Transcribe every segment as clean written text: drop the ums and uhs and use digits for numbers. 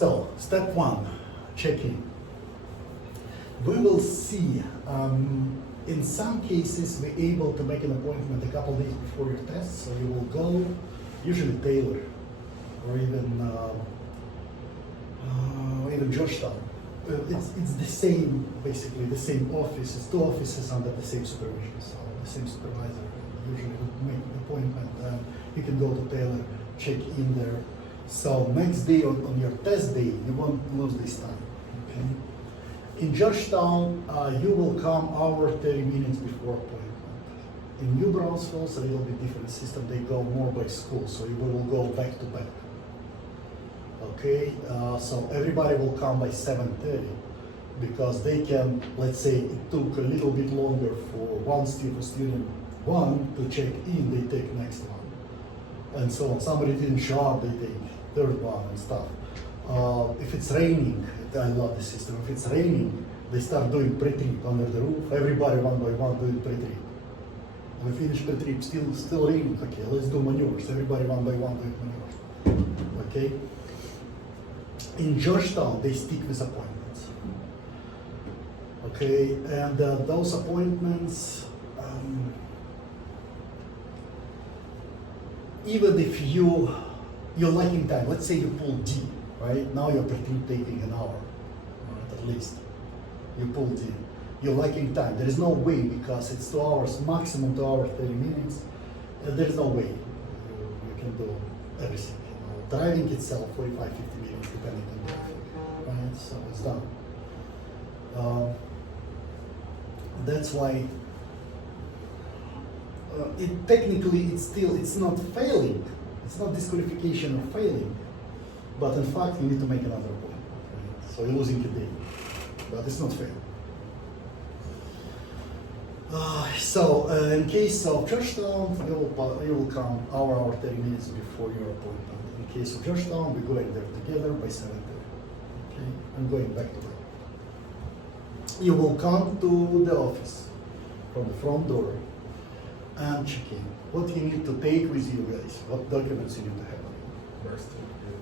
So, step one, check-in. We will see, in some cases, we're able to make an appointment a couple days before your test, so you will go, usually Taylor, or even Georgetown. It's the same, basically, the same office. It's two offices under the same supervision, so the same supervisor usually would make an appointment, and you can go to Taylor, check in there. So next day on your test day, you won't lose this time. Okay? In Georgetown, you will come hour 30 minutes before appointment. In New Braunfels, it's a little bit different system. They go more by school, so you will go back to back. Okay, so everybody will come by 7:30 because they can, let's say it took a little bit longer for one student one to check in, they take next one. And so somebody didn't show up, they take third one and stuff. If it's raining, I love the system. If it's raining, they start doing pre-trip under the roof. Everybody one by one doing pre-trip. We finish pre-trip, still raining. Okay, let's do maneuvers. Everybody one by one doing maneuvers. Okay. In Georgetown, they stick with appointments. Okay, and those appointments, even if you're lacking time, let's say you pull D, right? Now you're taking an hour, right, at least. You pull D. You're lacking time. There is no way because it's 2 hours, maximum 2 hours, 30 minutes. There is no way you can do everything. Driving itself, 45, 50 minutes, depending on the traffic, right? So it's done. That's why technically it's not failing. It's not disqualification or failing, but in fact you need to make another appointment. Right? So you're losing a day, but it's not fair. In case of Georgetown, you will come hour 30 minutes before your appointment. In case of Georgetown, we're going there together by 7:30. Okay, I'm going back to work. You will come to the office from the front door and check in. What you need to take with you guys? What documents you need to have? Birth certificate,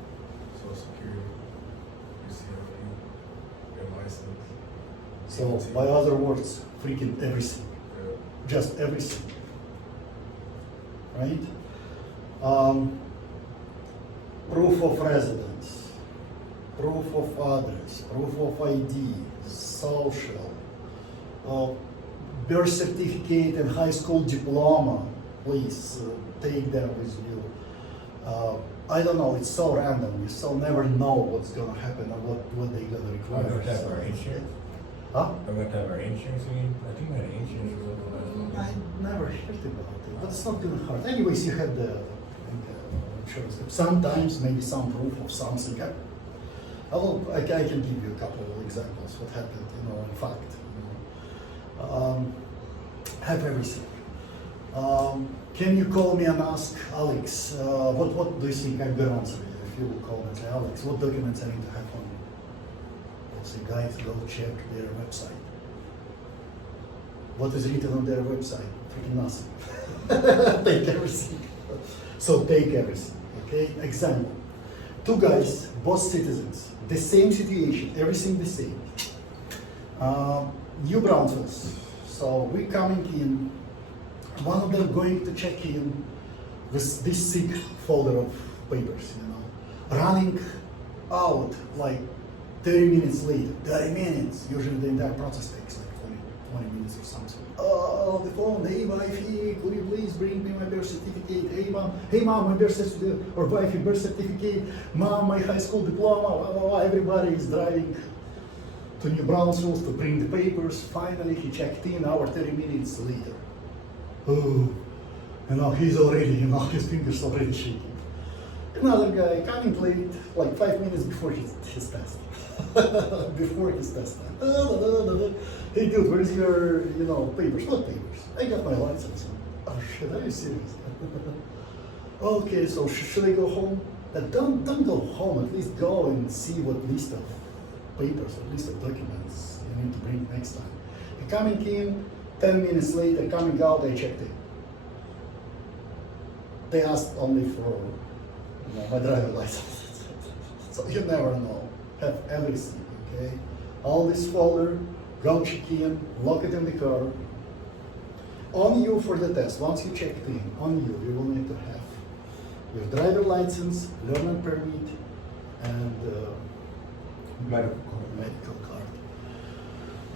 Social Security, your CFP, your license. So, by other words, freaking everything. Yeah. Just everything. Right? Proof of residence, proof of address, proof of ID, social, birth certificate and high school diploma. Please take them with you. I don't know, it's so random. You so never know what's going to happen or what they're going to require. We have to have our insurance. Huh? We have to have our insurance again. I think we had insurance for the last one. I never heard about it, but it's not going to hurt. Anyways, you had the insurance. Sometimes maybe some proof of something. I can give you a couple of examples what happened, in fact. Have everything. Can you call me and ask Alex, what do you think I'm going to answer you? If you will call me and say, Alex, what documents I need to have on me? I'll say, guys, go check their website. What is written on their website? Freaking nothing. Take everything. So take everything, okay? Example. Two guys, both citizens, the same situation, everything the same. New Braunfels. So we're coming in, one of them going to check in with this thick folder of papers, running out like 30 minutes later, 30 minutes, usually the entire process takes like 20 minutes or something. Oh, the phone, hey wifey, could you please bring me my birth certificate? Hey mom, my birth certificate, or wifey, birth certificate, mom, my high school diploma, everybody is driving to New Braunfels to bring the papers. Finally, he checked in, hour 30 minutes later. Oh, he's already, his fingers already shaking. Another guy coming late, like 5 minutes before his test. Before his test. Hey dude, where's your, papers? What papers? I got my license. Oh shit, are you serious? Okay, so should I go home? Don't go home, at least go and see what list of papers or list of documents you need to bring next time. You're coming in, 10 minutes later, coming out, they checked in. They asked only for my driver license. So you never know. Have everything, okay? All this folder, go check in, lock it in the car. On you for the test, once you check it in, on you will need to have your driver license, learner permit, and medical card.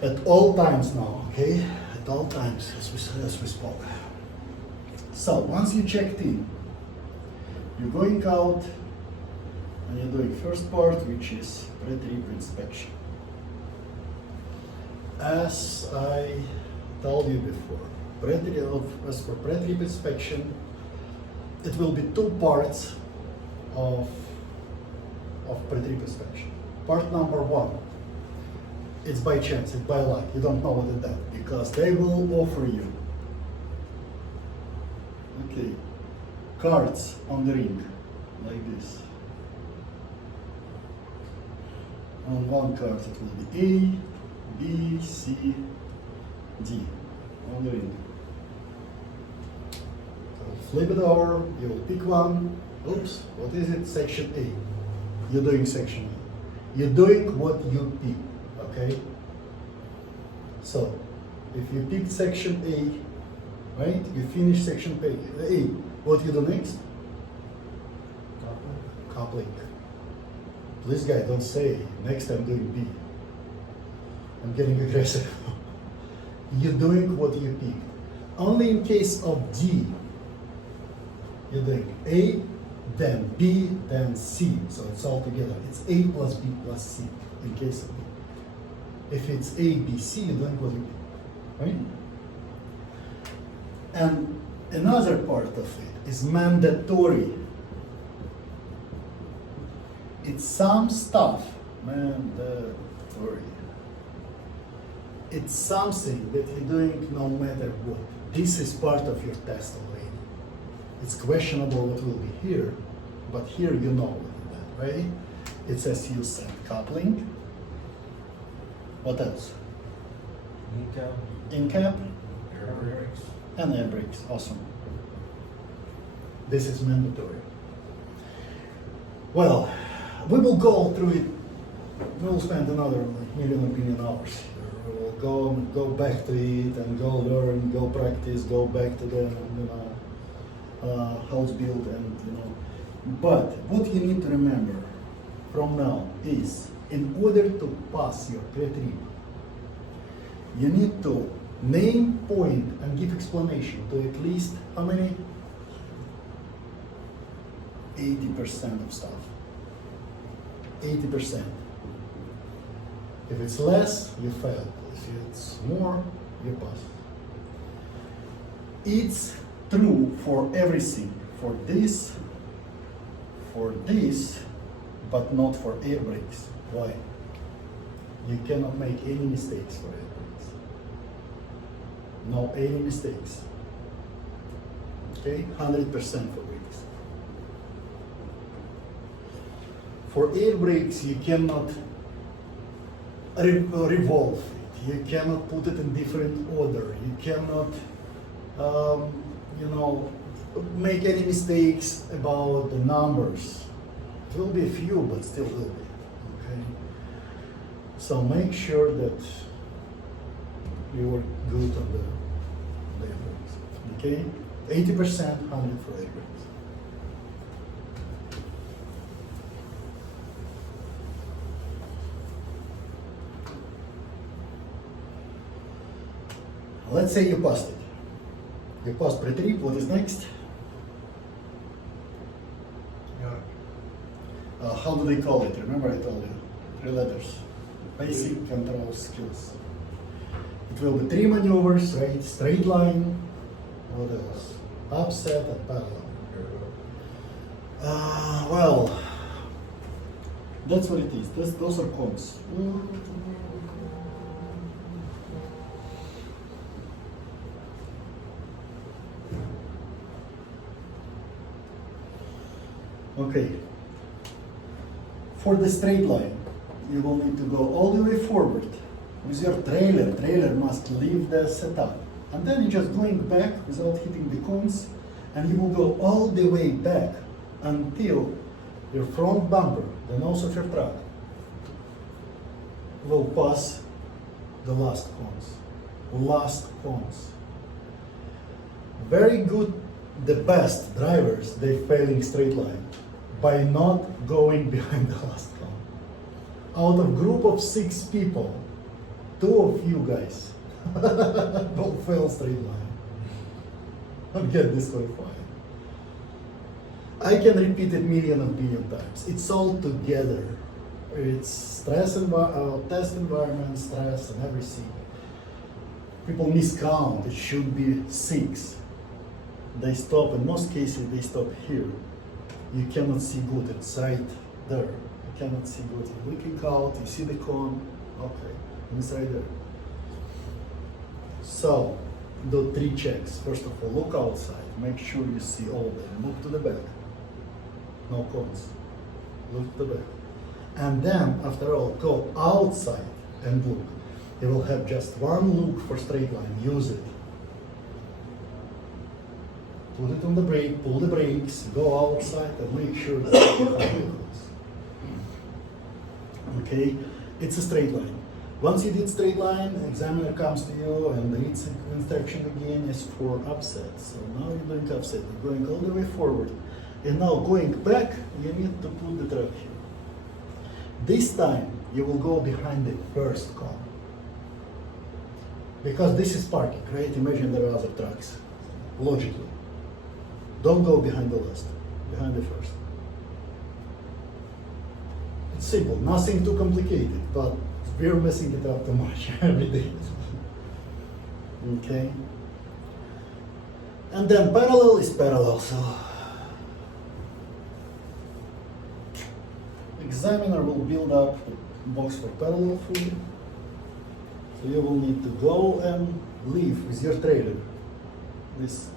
At all times now, okay? At all times, as we spoke. So once you checked in, you're going out and you're doing first part, which is pre-trip inspection. As I told you before, as for pre-trip inspection, it will be two parts of pre-trip inspection. Part number one, it's by chance, it's by luck. You don't know what it is because they will offer you, okay, cards on the ring, like this. On one card it will be A, B, C, D on the ring. So flip it over, you'll pick one. Oops, what is it? Section A. You're doing section A. You're doing what you pick, okay? So, if you pick section A, right? You finish section A. What you do next? Coupling. Please guys, don't say next I'm doing B. I'm getting aggressive. You're doing what you pick. Only in case of D, you're doing A, then B, then C. So it's all together. It's A plus B plus C in case of B. If it's A, B, C, you're doing what you pick, right? And another part of it is mandatory. It's some stuff, mandatory. It's something that you're doing no matter what. This is part of your test already. It's questionable what will be here, but here you know that, right? It says you set coupling. What else? In-cap. Air brakes. And air brakes, awesome. This is mandatory. Well, we will go through it. We'll spend another million hours. We'll go back to it and go learn, go practice, go back to the house build and But what you need to remember from now is, in order to pass your pre-trip, you need to name, point, and give explanation to at least how many? 80% of stuff. 80%. If it's less, you fail. If it's more, you pass. It's true for everything. For this, but not for air brakes. Why? You cannot make any mistakes for air brakes. No any mistakes. Okay, 100% for brakes. For air brakes, you cannot revolve it. You cannot put it in different order. You cannot, make any mistakes about the numbers. It will be a few, but still will be. Okay. So make sure that you are good on the air brakes. Okay. 80%, 100 for air brakes. Let's say you passed it. You passed pre-trip, what is next? How do they call it? Remember I told you, 3 letters. Basic control skills. It will be 3 maneuvers, right? Straight line, what else? Offset and parallel. Well, that's what it is. Those are cons. Okay. For the straight line, you will need to go all the way forward with your trailer. Trailer must leave the setup. And then you're just going back without hitting the cones, and you will go all the way back until your front bumper, the nose of your truck, will pass the last cones. Last cones. Very good, the best drivers, they failing straight line by not going behind the last cone. Out of group of 6 people, 2 of you guys will fail straight line and get disqualified. I can repeat it million and billion times. It's all together. It's stress, test environment, stress, and everything. People miscount. It should be 6. They stop. In most cases, they stop here. You cannot see good. It's right there. You cannot see good. You're looking out. You see the cone. Okay, it's right there. So, do 3 checks. First of all, look outside. Make sure you see all of them. Look to the back. No cones. Look to the back. And then, after all, go outside and look. You will have just one look for straight line. Use it. Put it on the brake, pull the brakes, go outside and make sure that you have vehicles. Okay? It's a straight line. Once you did straight line, examiner comes to you and the instruction again is for offset. So now you're doing offset. You're going all the way forward. And now going back, you need to put the truck here. This time, you will go behind the first cone. Because this is parking, right? Imagine there are other trucks. Logically. Don't go behind the last, behind the first. It's simple, nothing too complicated, but we're messing it up too much every day. Okay? And then parallel is parallel, so examiner will build up the box for parallel for you. So you will need to go and leave with your trailer. This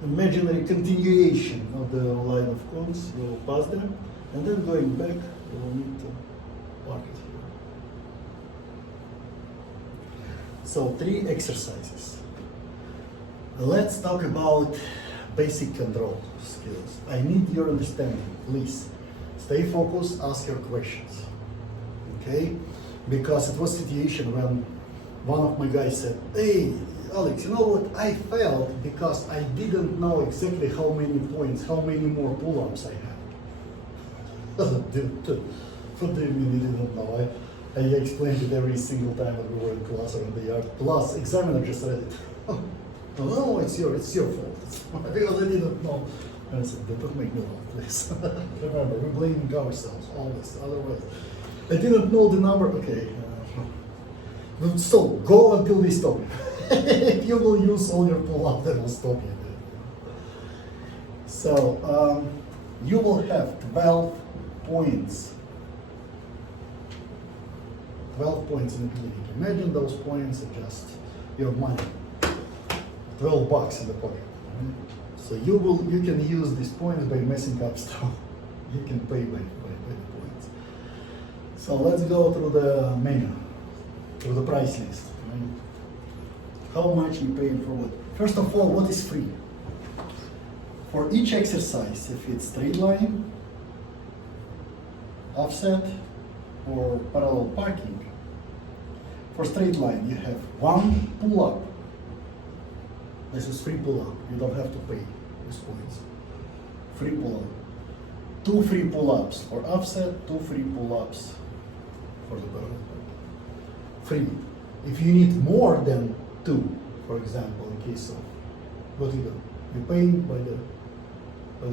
imaginary continuation of the line of cones, you will pass them, and then going back, you will need to park it here. So 3 exercises. Let's talk about basic control skills. I need your understanding, please. Stay focused, ask your questions, okay? Because it was a situation when one of my guys said, hey, Alex, you know what, I failed because I didn't know exactly how many points, how many more pull-ups I had. What do you mean you didn't know? I explained it every single time that we were in class or in the yard. Plus, examiner just read it. No, it's your fault. Because I didn't know. And I said, don't make me laugh, please. Remember, we're blaming ourselves always, otherwise. I didn't know the number, okay. So, go until they stop you. If you will use all your pull-up, they will stop you. So, you will have 12 points. 12 points in the beginning. Imagine those points are just your money. $12 in the pocket. Right? So you can use these points by messing up stuff. You can pay by the points. So let's go through the menu, through the price list. Right? How much you pay for what? First of all, what is free? For each exercise, if it's straight line, offset, or parallel parking, for straight line you have 1 pull-up. This is free pull-up. You don't have to pay these points. Free pull-up. 2 free pull-ups for offset, 2 free pull-ups for the parallel parking. Free. If you need more than 2, for example, in case of what you do, you pay by the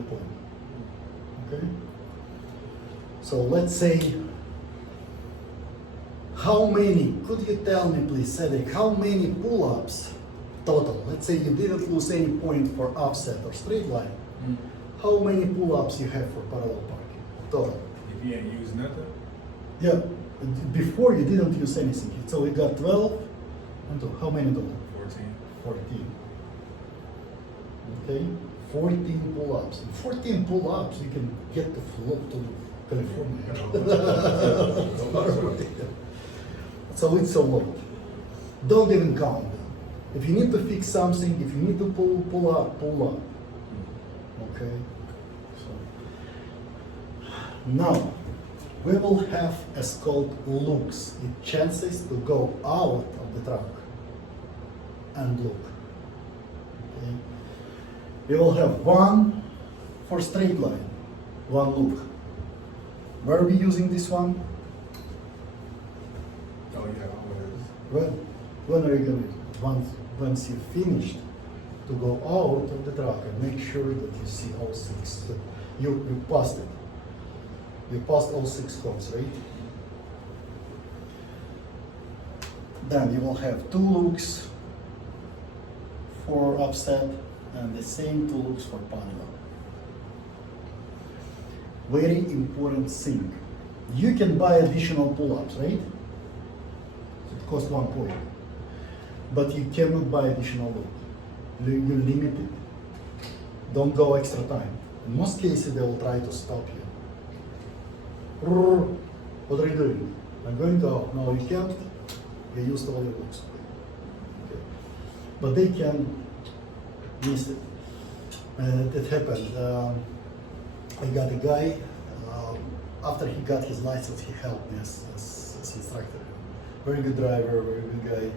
point. Okay? So let's say, how many, could you tell me please, Cedric, how many pull-ups total? Let's say you didn't lose any point for offset or straight line. How many pull-ups you have for parallel parking total? If you ain't used nothing? Yeah, before you didn't use anything. So we got 12, and how many total? 14. Okay, 14 pull-ups. 14 pull-ups, you can get to float to California. So it's a lot. Don't even count them. If you need to fix something, if you need to pull up. Okay. So Now, we will have as called looks. It chances to go out of the truck and look. Okay. We will have one for straight line, one look. Where are we using this one? Oh, yeah, always. When are you going to, once you finished, to go out of the truck and make sure that you see all six, that you passed it. You passed all 6 cones, right? Then you will have 2 looks for offset and the same 2 looks for parallel. Very important thing. You can buy additional pull-ups, right? It costs 1 point. But you cannot buy additional loop. You limit it. Don't go extra time. In most cases, they will try to stop you. What are you doing? I'm going to out. No, you can't. You used all your looks. Okay. But they can miss it. It happened. I got a guy, after he got his license, he helped me as instructor. Very good driver, very good guy.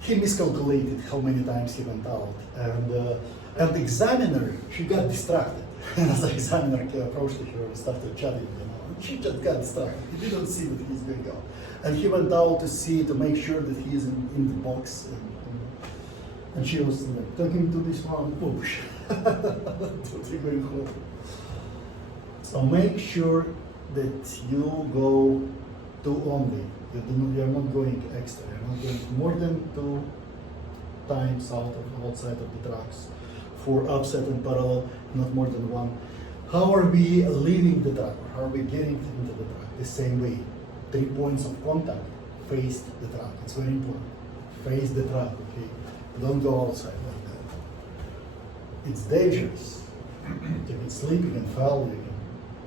He miscalculated how many times he went out. And the examiner, she got distracted. As the examiner approached her and started chatting, and she just got distracted. He didn't see that he's going out. And he went out to see, to make sure that he is in the box. And she was like, talking to this one, push. Totally going home. So make sure that you go 2 only. You're not going extra. You're not going more than 2 times outside of the tracks for offset and parallel, not more than 1. How are we leaving the track? How are we getting into the track? The same way. 3 points of contact. Face the track. It's very important. Face the track. Okay. Don't go outside like that. It's dangerous. If it's sleeping and fell, you can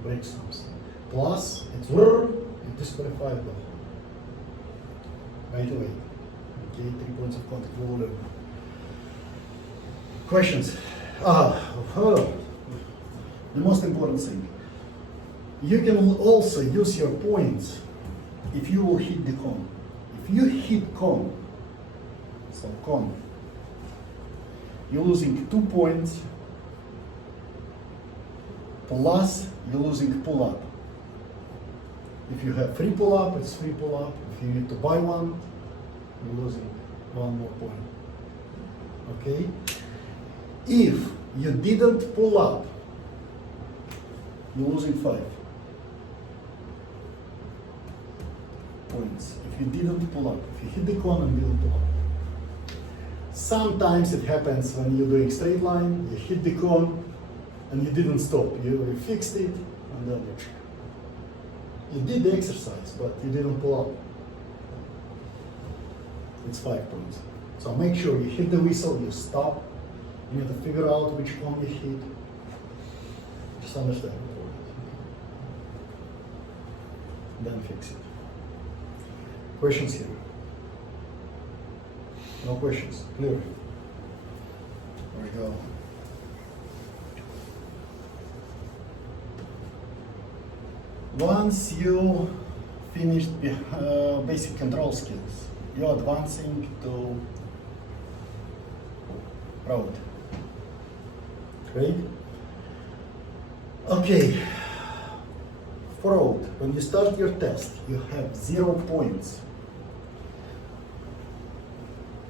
break something. Plus, it's you disqualified the whole. Right away. Okay, 3 points of contact. Questions? The most important thing. You can also use your points if you will hit the cone. If you hit cone, so cone, you're losing 2 points, plus you're losing pull-up. If you have free pull-up, it's free pull-up. If you need to buy one, you're losing 1 more point. Okay? If you didn't pull up, you're losing 5 points. If you didn't pull up, if you hit the cone and didn't pull up. Sometimes it happens when you're doing straight line, you hit the cone and you didn't stop. You fixed it and then you did the exercise, but you didn't pull up. It's 5 points. So make sure you hit the whistle, you stop. You need to figure out which one you hit. Just understand. Then fix it. Questions here? No questions? Clear? There we go. Once you finished basic control skills, you're advancing to road. Right? Okay. For road, when you start your test, you have 0 points.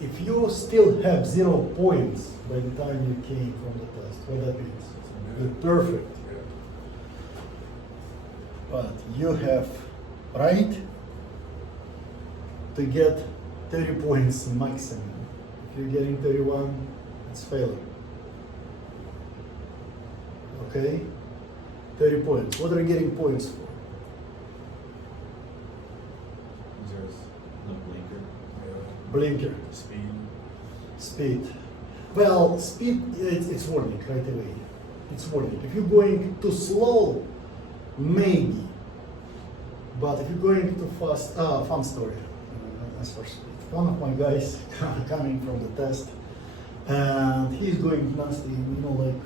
If you still have 0 points by the time you came from the test, what that means? You're perfect. But you have right to get 30 points maximum. If you're getting 31, it's failing. Okay? 30 points. What are you getting points for? Just The blinker. Blinker. Speed. Well, speed, it's warning right away. It's warning. If you're going too slow, maybe. But if you're going too fast, fun story. As for speed. One of my guys coming from the test, and he's going nasty, like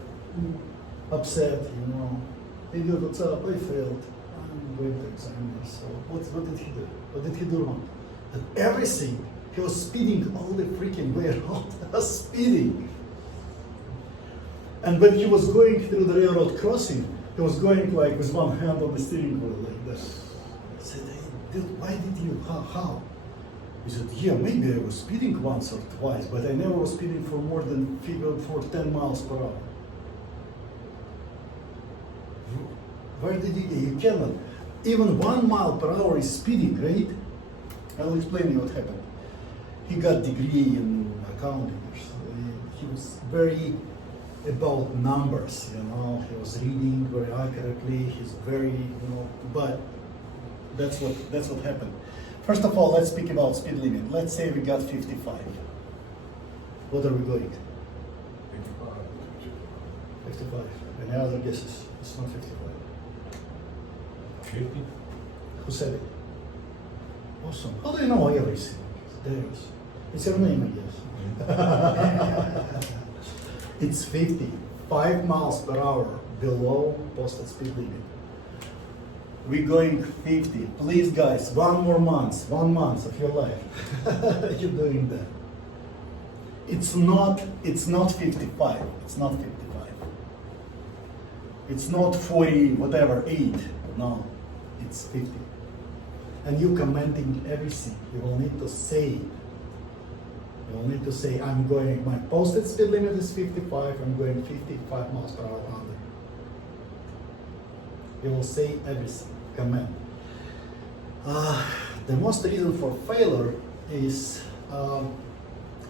upset, Hey dude, what's up? I failed. examiner. So what did he do? What did he do wrong? And everything, he was speeding all the freaking way around. Speeding. And when he was going through the railroad crossing, he was going like with one hand on the steering wheel like this. I said, hey, dude, why did you, how? He said, yeah, maybe I was speeding once or twice, but I never was speeding for more than 10 miles per hour. Where did you cannot, even 1 mile per hour is speeding, right? I'll explain you what happened. He got degree in accounting. He was very about numbers, you know, he was reading very accurately, he's very, you know, but that's what happened. First of all, let's speak about speed limit. Let's say we got 55. What are we going? 55. Any other guesses? It's not 55. 50? Who said it? Awesome. How do you know everything? There's. It's your name, I guess. It's 50. 5 miles per hour below posted speed limit. We're going 50. Please, guys, 1 month of your life. You're doing that. It's not 55. It's not 55. It's not 40, whatever, 8. No, it's 50. And you commenting everything. You will need to say. You will need to say, I'm going, my posted speed limit is 55, I'm going 55 miles per hour under. You will say everything, comment. The most reason for failure is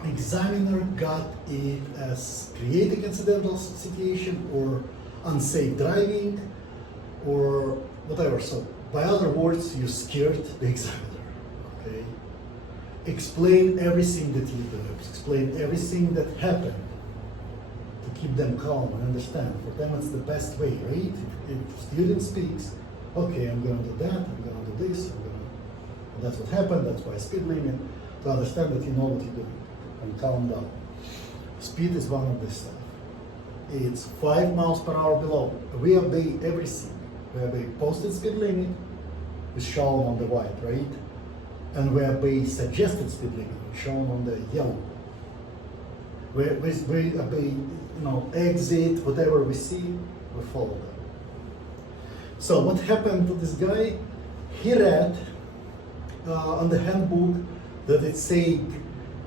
examiner got it as creating incidental situation or unsafe driving or whatever. So by other words, you scared the examiner, okay? Explain everything that you do, explain everything that happened to keep them calm and understand. For them, it's the best way, right? If student speaks, okay, I'm going to do that, I'm going to do this, that's what happened, that's why speed limit, to understand that you know what you're doing and calm down. Speed is one of this stuff. It's 5 miles per hour below. We obey everything. We obey posted speed limit, is shown on the white, right? And we obey suggested speed limit, shown on the yellow. We obey, you know, exit, whatever we see, we follow them. So what happened to this guy? He read on the handbook that it said,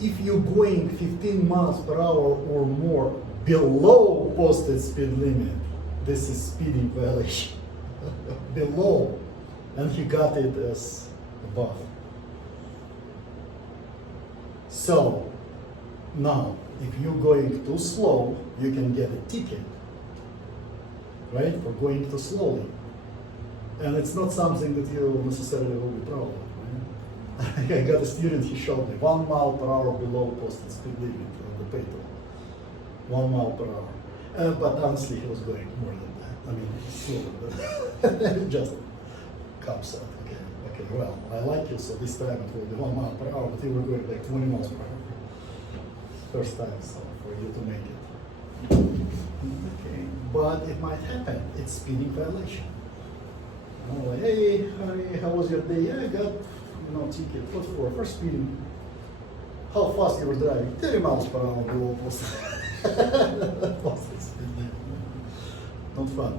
if you're going 15 miles per hour or more below posted speed limit, this is speeding violation. Below, and he got it as above. So now, if you're going too slow, you can get a ticket, right, for going too slowly. And it's not something that you necessarily will be proud of. Right? I got a student, he showed me 1 mile per hour below posted speed limit on the paper. 1 mile per hour. But honestly, he was going more than that. I mean, slower, but just comes out. Okay, well, I like you, so this time it will be 1 mile per hour, but you were going like 20 miles per hour. First time, so for you to make it. Okay, but it might happen. It's speeding violation. You know, like, hey, honey, how was your day? Yeah, I got, you know, ticket. What for speeding. How fast you were driving? 30 miles per hour below posted speed limit. Not fun.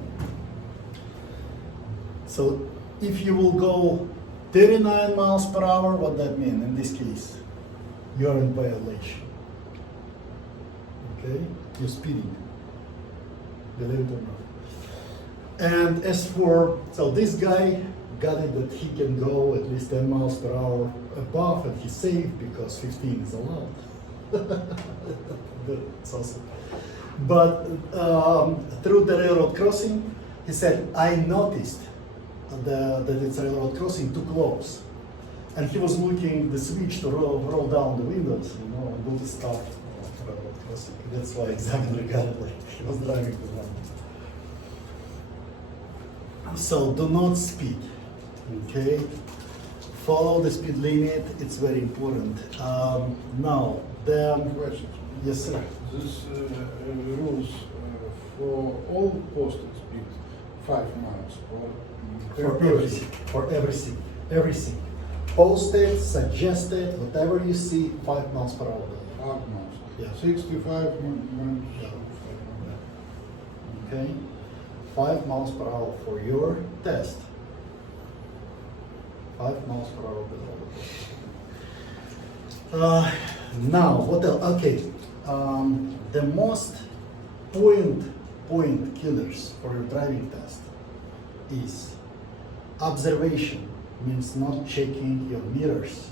So if you will go 39 miles per hour, what that mean in this case? You're in violation. Okay? You're speeding. Believe it or not. And as for, so this guy got it that he can go at least 10 miles per hour above, and he's safe because 15 is allowed. That's awesome. But through the railroad crossing, he said, I noticed that it's a railroad crossing too close. And he was looking the switch to roll down the windows, you know, and do the stuff. Railroad crossing. That's why examiner got it, like he was driving too long. So do not speed, okay? Follow the speed limit, it's very important. Now, Question. yes sir. This rules for all posted speed 5 miles or For everything, for everything, everything. Posted, suggested, whatever you see, 5 miles per hour. Utmost. Yeah. 65 Yeah. Okay? 5 miles per hour for your test. 5 miles per hour below. Now, what else? Okay. The most point killers for your driving test is observation, means not checking your mirrors.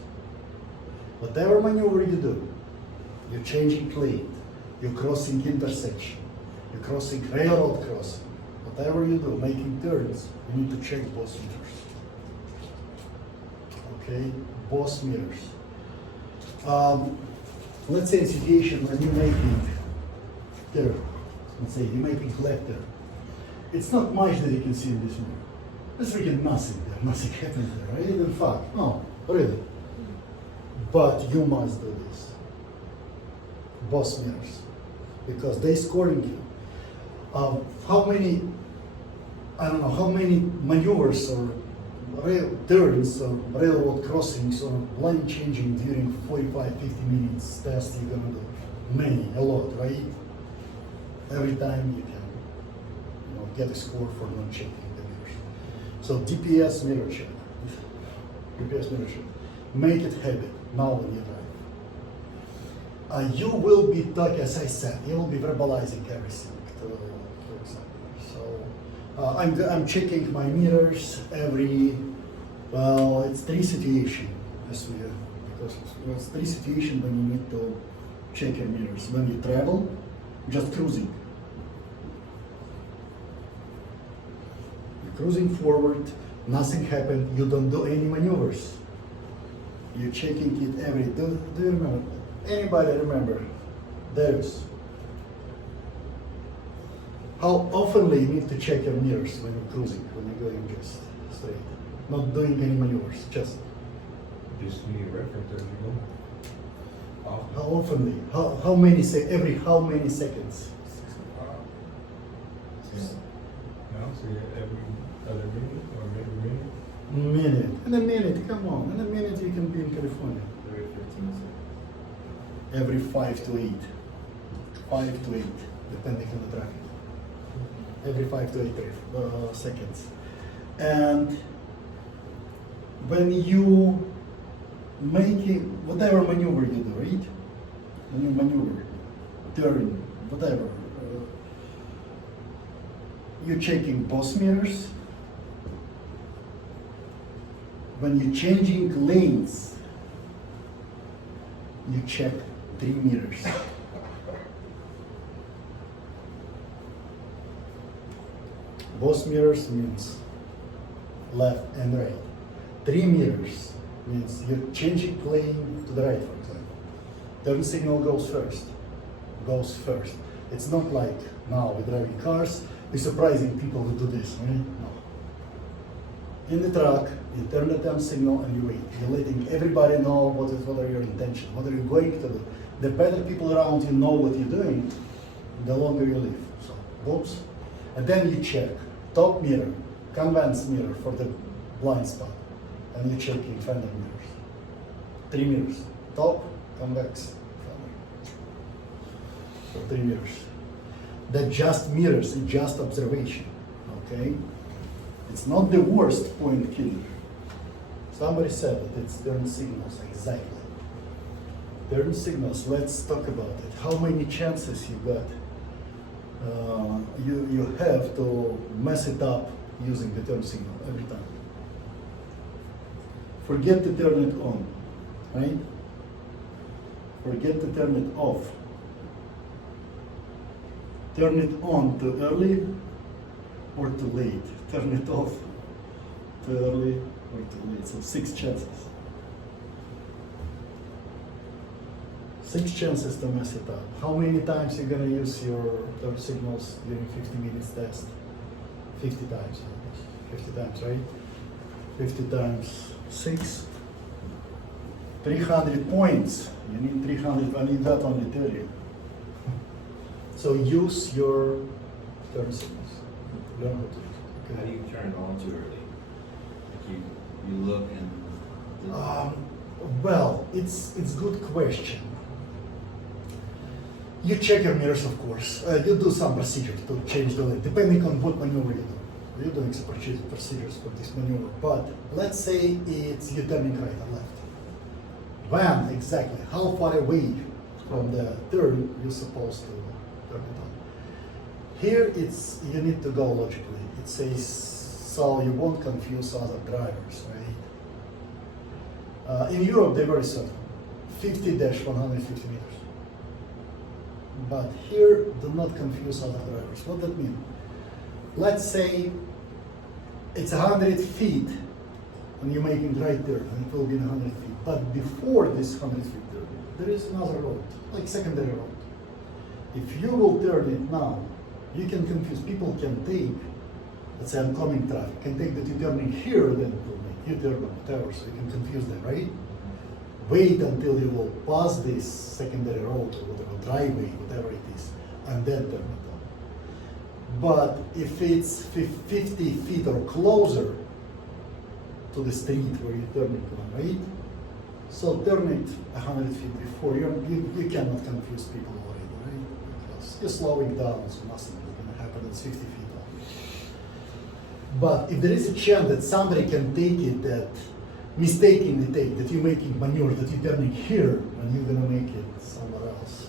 Whatever maneuver you do, you're changing lane, you're crossing intersection, you're crossing railroad crossing, whatever you do, making turns, you need to check both mirrors. Okay, both mirrors. Let's say a situation when you're making turn, let's say you're making left turn. It's not much that you can see in this mirror. There's really nothing there, nothing happens there, right? In fact, no, really. But you must do this. Both mirrors. Because they scoring you. How many, I don't know, how many maneuvers or turns or railroad crossings or line changing during 45-50 minutes test you're gonna do? Many, a lot, right? Every time you can, get a score for not checking the mirrors. So DPS mirror check. DPS mirror check. Make it habit now when you drive. You will be talking, as I said, you will be verbalizing everything. For example, so I'm checking my mirrors every. Well, it's 3 situations this year because it's 3 situations when you need to check your mirrors. When you travel, just cruising. You're cruising forward, nothing happened, you don't do any maneuvers. You're checking it every. Do you remember? Anybody remember? There is. How often you need to check your mirrors when you're cruising, when you're going just straight, not doing any maneuvers, just. Just need a reference as you go. How often? How many every how many seconds? No, so yeah, every other minute or every minute. Minute. In a minute, come on. In a minute you can be in California. Every 15 seconds. Every 5 to 8. 5 to 8, depending on the traffic. Every 5 to 8 seconds. And when you making whatever maneuver you do, right? When you maneuver, turn, whatever, you're checking both mirrors. When you're changing lanes, you check 3 mirrors. Both mirrors means left and right. 3 mirrors means you're changing lane to the right, for example. Turn signal goes first. It's not like now with driving cars, we're surprising people who do this, right? No. In the truck, you turn the turn signal and you wait. You're letting everybody know what are your intentions, what are you going to do. The better people around you know what you're doing, the longer you live. So, whoops. And then you check top mirror, convex mirror for the blind spot. And you're checking fender mirrors. 3 mirrors. Top, convex, fender. So 3 mirrors. They're just mirrors, it's just observation. Okay? It's not the worst point killer. Somebody said that it's turn signals, exactly. Turn signals, let's talk about it. How many chances you got? You have to mess it up using the turn signal every time. Forget to turn it on, right? Forget to turn it off. Turn it on too early or too late. Turn it off too early or too late. So 6 chances. 6 chances to mess it up. How many times you're gonna use your turn signals during 50 minutes test? 50 times. 50 times, right? 50 times 6. 300 points. You need 300, I need that only 30. So use your turn signals. Learn how to use it. How do you turn it on too early? Well, it's good question. You check your mirrors, of course. You do some procedures to change the lane, depending on what maneuver you do. You're doing some procedures for this maneuver. But let's say it's you're turning right or left. When exactly? How far away from the turn you're supposed to turn it on? Here it's you need to go logically. It says so you won't confuse other drivers, right? In Europe they're very certain. 50-150 meters. But here, do not confuse other drivers. What does that mean? Let's say it's 100 feet and you're making right turn, and it will be 100 feet. But before this 100 feet turn, there is another road, like secondary road. If you will turn it now, you can confuse. People can take, let's say oncoming traffic, can take that you're turning here, then it will make you turn on whatever, so you can confuse them, right? Wait until you will pass this secondary road or whatever, driveway, whatever it is, and then turn it on. But if it's 50 feet or closer to the street where you're turning on, right? So turn it 100 feet before, you cannot confuse people already, right? Because you're slowing down, so nothing is going to happen, it's 50 feet on. But if there is a chance that somebody can take it that mistakenly take that you're making maneuver, that you're turning here and you're gonna make it somewhere else.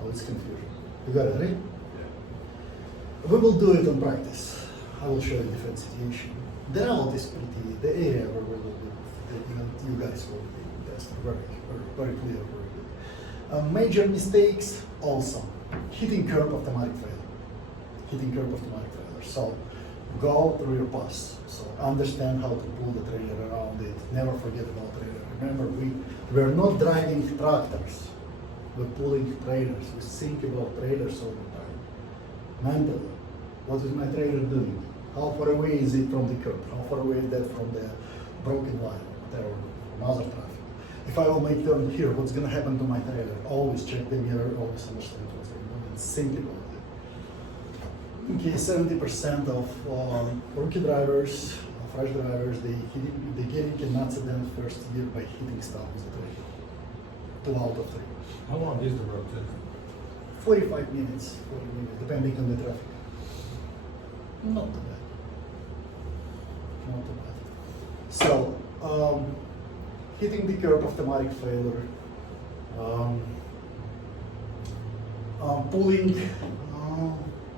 So it's confusion. You got it, right? Yeah. We will do it on practice. I will show you different situation. The route is pretty, the area where we will do it, you guys will be tested very clear, very good. Major mistakes also. Hitting curb of automatic failure. Hitting curb of automatic failure. So go through your past. So understand how to pull the trailer around it. Never forget about trailer. Remember, we're not driving tractors. We're pulling trailers. We think about trailers all the time. Mentally, what is my trailer doing? How far away is it from the curb? How far away is that from the broken line, whatever, from other traffic? If I will make turn here, what's going to happen to my trailer? Always check the mirror, always understand what's going on, and think about it. Okay, 70% of rookie drivers, fresh drivers, they get into an accident first year by hitting stuff with the trailer. 2 out of 3. How long is the road trip? 45 minutes, 40 minutes, depending on the traffic. Not too bad. Not too bad. So, hitting the curb of automatic failure, pulling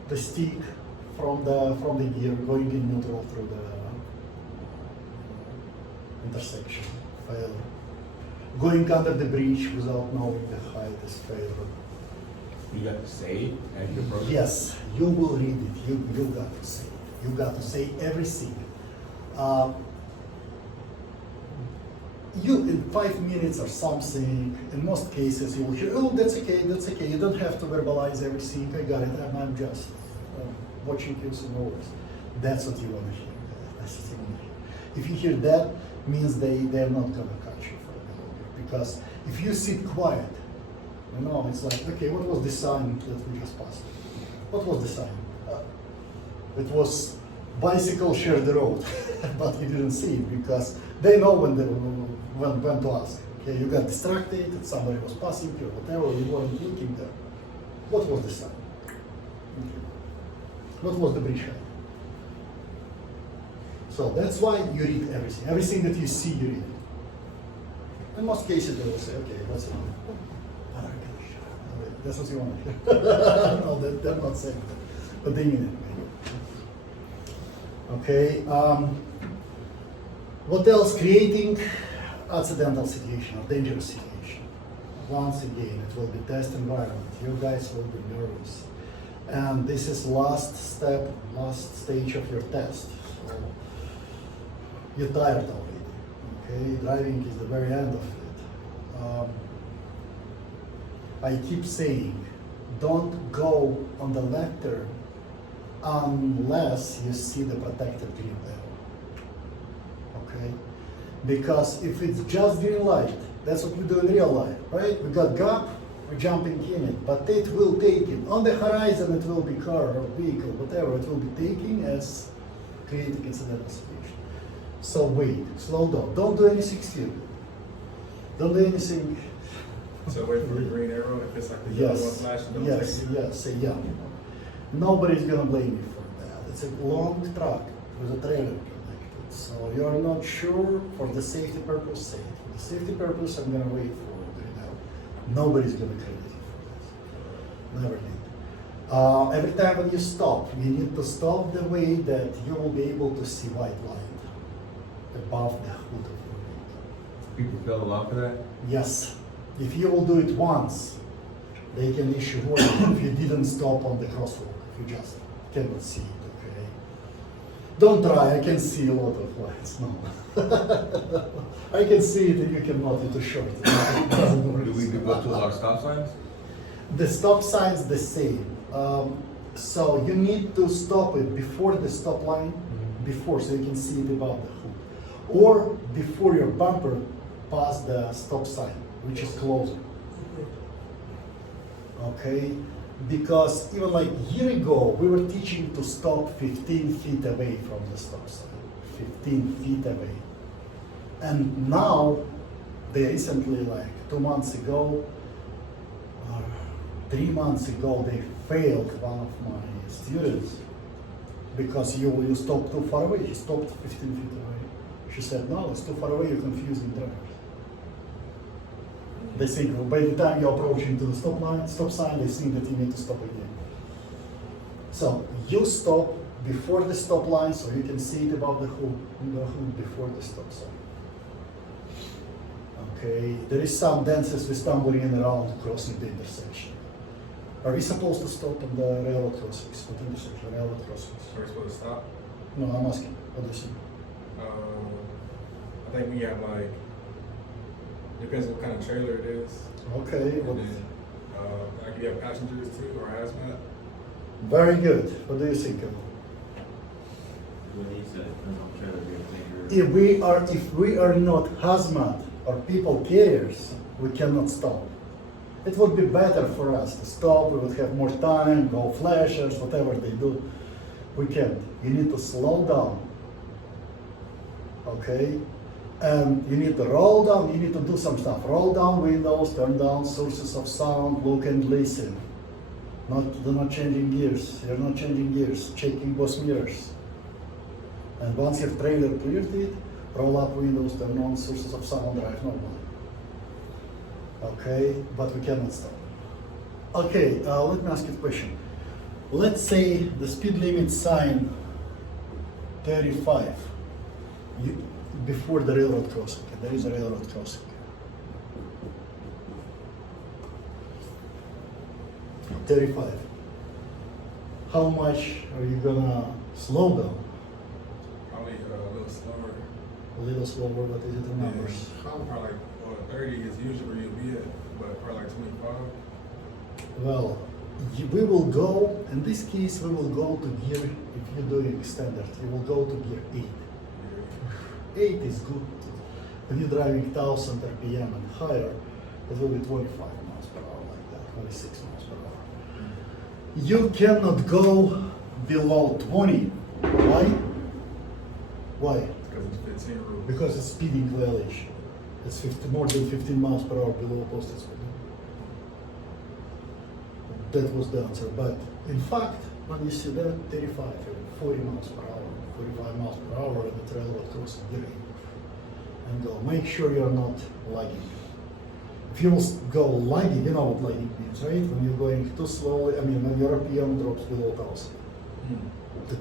the stick from the gear, going in neutral through the intersection, failure. Going under the bridge without knowing the height is failure. You got to say it as your program? Yes, you will read it. You got to say it. You got to say everything. You in 5 minutes or something. In most cases, you will hear, "Oh, that's okay, that's okay." You don't have to verbalize everything. I got it. I'm just watching you some words. That's what you want to hear. That's what you want to hear. If you hear that, means they're not gonna catch you for a little bit. Because if you sit quiet, you know, it's like, okay, what was the sign that we just passed? What was the sign? It was bicycle share the road, but you didn't see it because they know when to ask. Okay, you got distracted, somebody was passing you, or whatever, you weren't looking there. What was the sign? Okay. What was the bridge height? So that's why you read everything. Everything that you see, you read. In most cases, they will say, okay, what's it? That's what you want to hear. No, they're not saying that, but they mean it. Okay. What else? Creating accidental situation or dangerous situation. Once again, it will be test environment. You guys will be nervous, and this is last step, last stage of your test. So you're tired already. Okay, driving is the very end of it. I keep saying, don't go on the left turn unless you see the protected green arrow. Okay? Because if it's just green light, that's what we do in real life, right? We got gap, we're jumping in it, but it will take it. On the horizon, it will be car or vehicle, whatever, it will be taking as creating incidental situation. So wait, slow down, don't do anything stupid. Don't do anything. So wait for the green arrow, if it's like the yellow one Yes, flashing, don't yes, take it? yes, yeah. Nobody's gonna blame you for that. It's a long truck with a trailer connected. So you're not sure for the safety purpose, say it. For the safety purpose, I'm gonna wait for it, you know. Nobody's gonna credit you for this. Never did. Every time when you stop, you need to stop the way that you will be able to see white line above the hood of your vehicle. People fell a lot for that? Yes, if you will do it once, they can issue warning if you didn't stop on the crosswalk, if you just cannot see it, okay? Don't try, I can see a lot of lights, no. I can see it and you cannot, it's too short. It doesn't work. Do we go to a lot of stop signs? The stop sign's the same. So you need to stop it before the stop line, before, so you can see it above the hood. Or before your bumper past the stop sign, which is closer. Okay? Because even like a year ago, we were teaching to stop 15 feet away from the stop sign. 15 feet away. And now, they recently, like 2 months ago, 3 months ago, they failed one of my students because you stopped too far away. He stopped 15 feet away. She said, no, it's too far away, you're confusing drivers. They think by the time you're approaching to the stop sign, they think that you need to stop again. So you stop before the stop line so you can see it above the hood before the stop sign. Okay, there is some dances with tumbling around crossing the intersection. Are we supposed to stop on the railroad crossings? What intersection? Railroad crossings? Are we supposed to stop? No, I'm asking. What do you think? I think we have like, depends what kind of trailer it is. Okay. And then, like you have passengers too, or hazmat. Very good. What do you think? When he said, I'm trailer, you're If we are not hazmat or people carriers, we cannot stop. It would be better for us to stop. We would have more time, go flashers, whatever they do. We can't. You need to slow down. Okay? And you need to roll down, you need to do some stuff. Roll down windows, turn down sources of sound, look and listen. You're not changing gears. You're not changing gears. Checking both mirrors. And once your trailer cleared it, roll up windows, turn on sources of sound, drive normally. Okay, but we cannot stop. Okay, let me ask you a question. Let's say the speed limit sign 35 before the railroad crossing. There is a railroad crossing. 35. How much are you gonna slow down? Probably a little slower. A little slower, what is it in numbers? Probably like 30 is usually where you'll be at, but probably like 25. Well, we will go, in this case, we will go to gear, if you're doing standard, you will go to gear 8. 8 is good. When you're driving 1000 RPM and higher, it will be 25 miles per hour like that, 26 miles per hour. You cannot go below 20. Why? Why? Because it's 15 rule. Because it's speeding violation. It's more than 15 miles per hour below posted speed. That was the answer. But in fact, when you see that 35, 40 miles per hour, 45 miles per hour in the railroad crossing, and go. Make sure you're not lagging. If you will go lagging, you know what lagging means, right? When you're going too slowly, I mean, when your RPM drops below 1000, then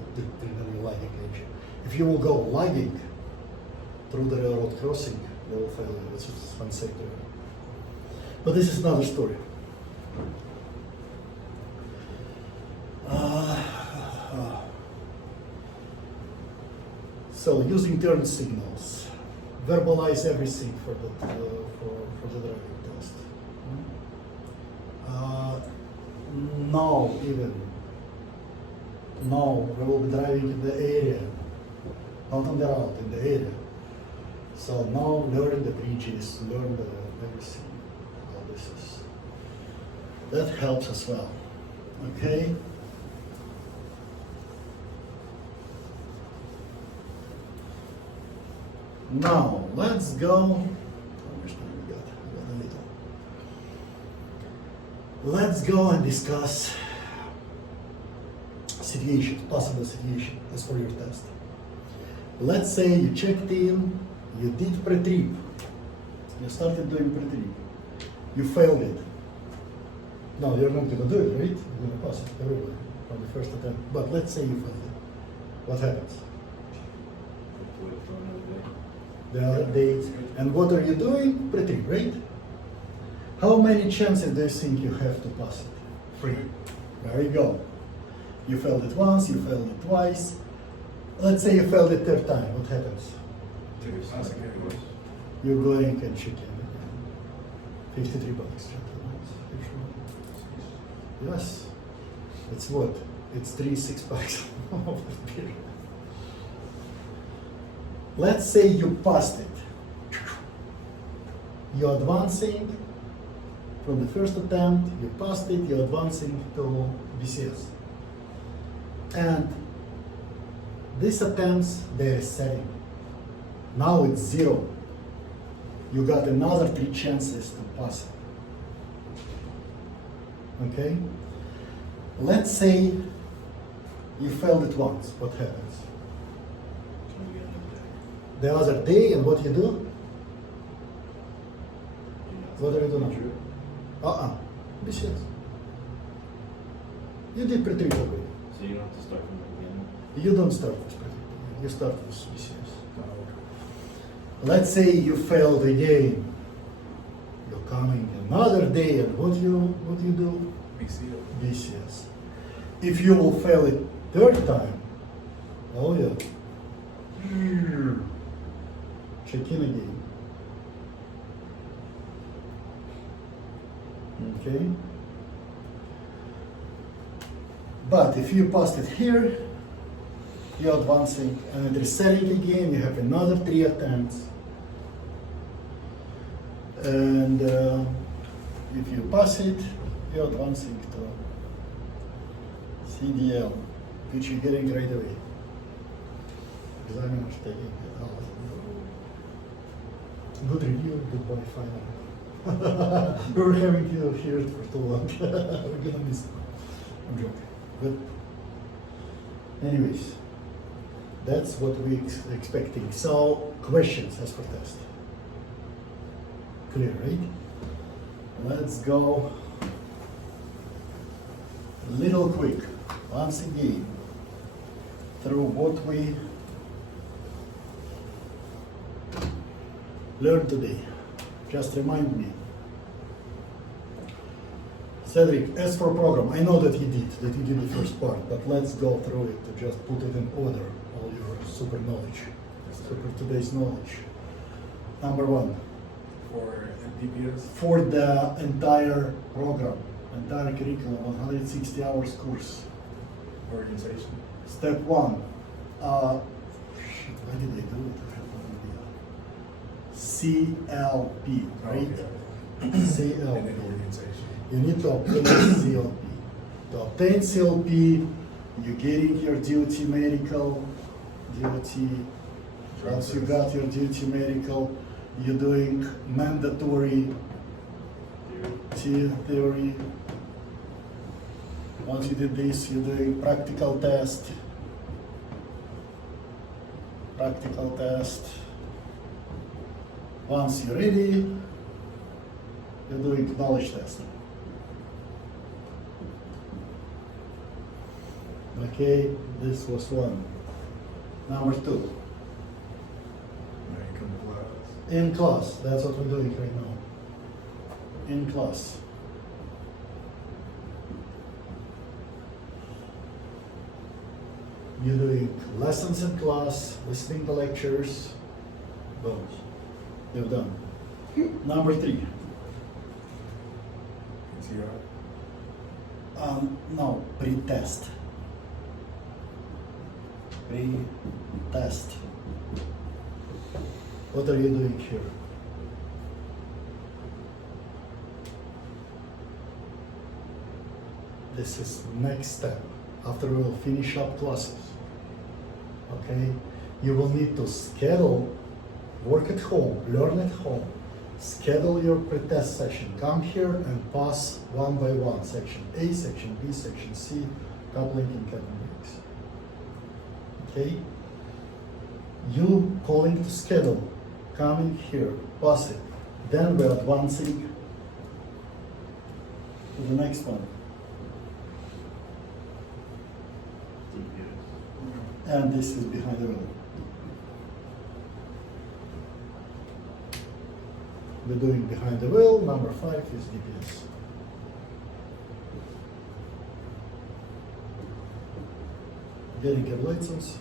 you're lagging edge. If you will go lagging through the railroad crossing, they will fail you. It's just unsafe there. But this is another story. So using turn signals, verbalize everything for the driving test. Now we will be driving in the area, not on the route, in the area. So now learn the bridges, learn everything. All this is, that helps as well. Okay. Now let's go. How much time we got? Let's go and discuss situation, possible situation as for your test. Let's say you checked in, you did pre-trip, you started doing pre-trip, you failed it. No, you're not gonna do it, right? You're gonna pass it everywhere on the first attempt. But let's say you failed it. What happens? Wait for another day. The other day, and what are you doing? Pre-trip, right? How many chances do you think you have to pass it? 3. There you go. You failed it once, you failed it twice. Let's say you failed it 3rd time. What happens? You're going and check in. $53, gentlemen. Yes. It's what? It's 3-6 bucks. Let's say you passed it. You're advancing from the first attempt, you passed it, you're advancing to BCS. And these attempts, they're setting. Now it's 0. You got another 3 chances to pass it. Okay? Let's say you failed it once. What happens? Can we get another day? The other day, and what you do? What are you doing now? BCS. You did pre-trip already. So you don't have to start from the beginning? You don't start with pre-trip. You start with BCS. Let's say you failed again. You're coming another day, and what you do? BCS. If you will fail it 3rd time, oh yeah. Check in again. Okay. But if you passed it here, you're advancing, and at resetting again, you have another 3 attempts. And if you pass it, you're advancing to CDL, which you're getting right away. Examiners taking it out. Good review, goodbye final. We were having you here for too long. We're gonna miss it. I'm joking. But anyways, that's what we're expecting. So questions as for test. Clear, right? Let's go a little quick, once again, through what we learned today. Just remind me. Cedric, as for program, I know that you did the first part, but let's go through it to just put it in order, all your super knowledge, super today's knowledge. Number 1. For DPS? For the entire program, entire curriculum, 160 hours course. Organization. Step 1. Shit, why did I do it? CLP, right? And CLP. then organization. You need to obtain CLP. To obtain CLP, you're getting your duty medical, once you got your duty medical, you're doing mandatory theory. Once you did this, you're doing practical test. Once you're ready, you're doing knowledge test. Okay, this was 1. Number 2. In class, that's what we're doing right now. In class. You're doing lessons in class, listening to lectures, those. You've done. Number 3. No, pre-test. Pre-test. What are you doing here? This is next step. After we will finish up classes. Okay? You will need to schedule, work at home, learn at home, schedule your pretest session. Come here and pass one by one. Section A, section B, section C, coupling and cabin brakes. Okay? You calling to schedule, coming here, pass it. Then we're advancing to the next one. DPS. And this is behind the wheel. We're doing behind the wheel. Number 5 is DPS. Getting a license.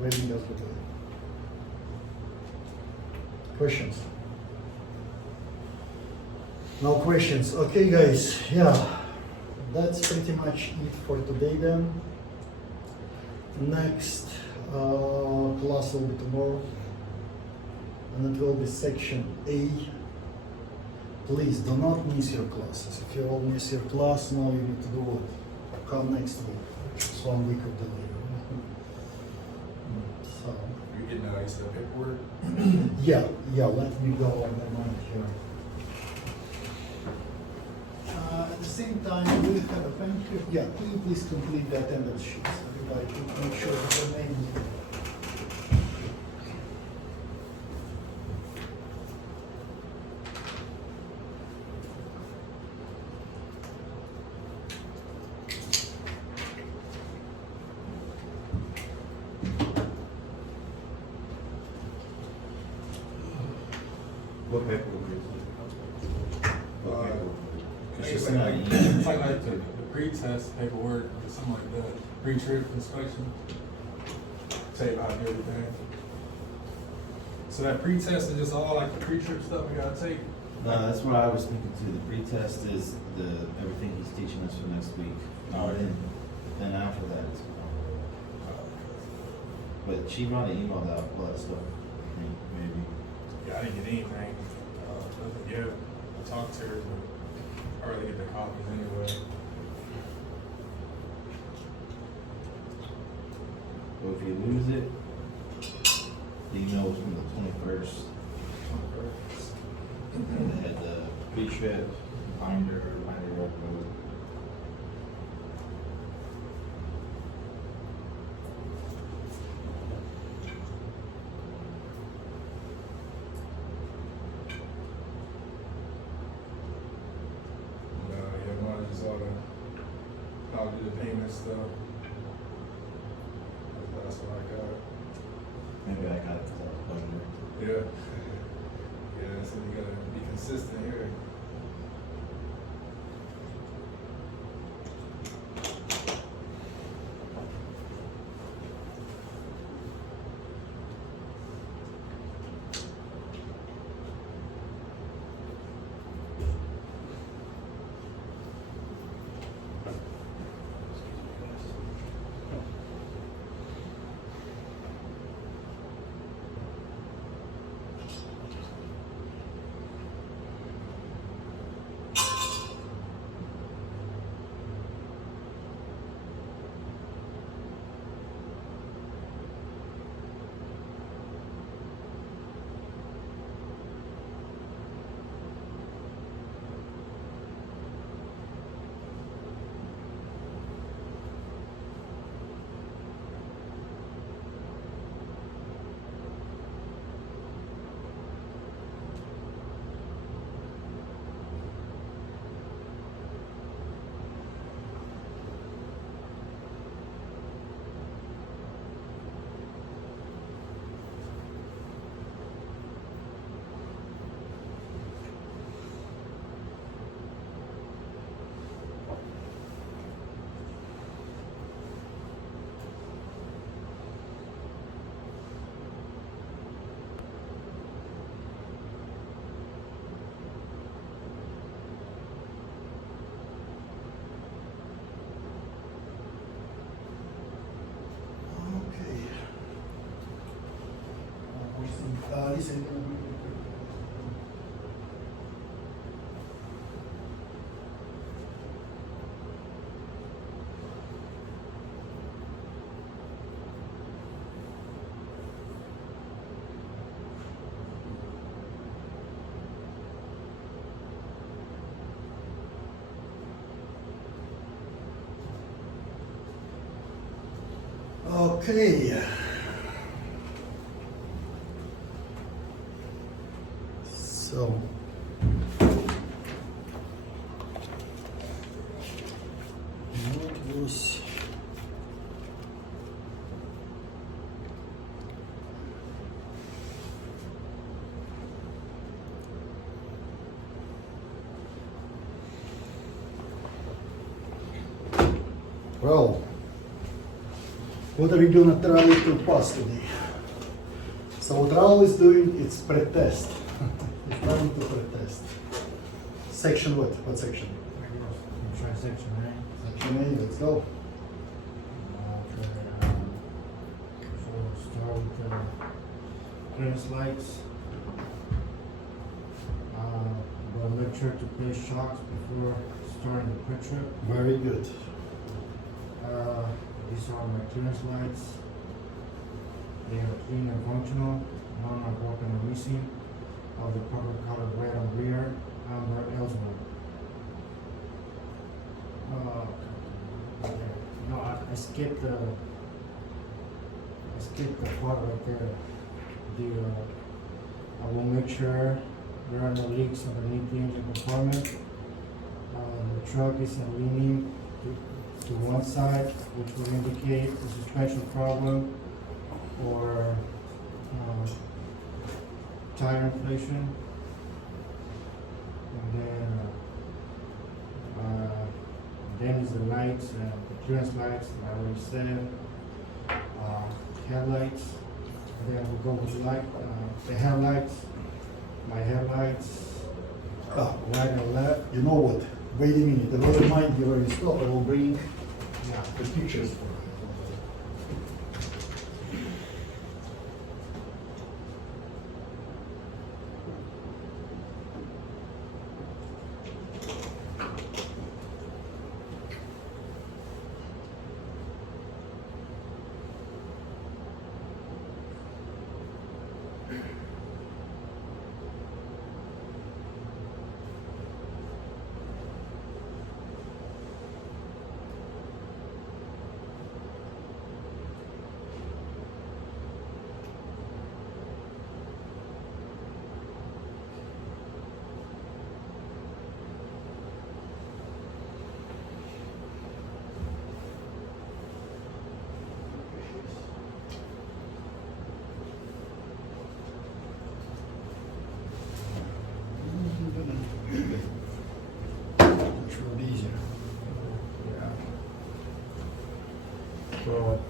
Waiting as we go. Questions? No questions. Okay, guys. Yeah, that's pretty much it for today then. Next class will be tomorrow, and it will be section A. Please do not miss your classes. If you all miss your class, now you need to do it. Come next week. It's 1 week of delay. So, You're getting out of the paperwork? yeah, let me go on the mind here. At the same time, we have a pen here. Yeah, can you please complete the attendance sheets? Everybody, to make sure that the name is. What paperwork is it? What Uh, paperwork? It's It's just just like, not- it's like the pre-test paperwork, or something like that, pre-trip inspection. Tell you how to do everything. So that pre-test is just all like the pre-trip stuff we gotta take? No, that's what I was thinking too. The pre-test is everything he's teaching us for next week. Oh, yeah. Then after that is. But she might have emailed out all that stuff, I think, maybe. Yeah, I didn't get anything. Yeah, I talked to her, but I already get the copies anyway. Well, if you lose it, the email was from the 21st. And they had the pre-trip binder record. Yeah, mine just all I'll do the payment stuff. That's what I got. Maybe I got it because I was binder. Yeah. Yeah, so you gotta be consistent here. Listen. Okay. So. What was. Well, what are we gonna try to pass today? So what Raul is doing, it's pre-test. He's trying to pre-test. Section what? What section? Try section A. Section A, let's go. So start with the clearance lights. But make sure to place shocks before starting the quick trip. Very good. These are my clearance lights. They are clean and functional. None are broken or missing. Of the proper color red on rear, amber elsewhere. No, I skipped the part right there. I will make sure there are no leaks underneath the engine compartment. The truck isn't leaning to one side, which will indicate a suspension problem or tire inflation. And then is the lights, the clearance lights, I already said, headlights. And then we'll go with the headlights. My headlights, Ah, right and left. you know what? Wait a minute. I will remind you where you stop. I will bring Yeah. the pictures for you. That's real easy. So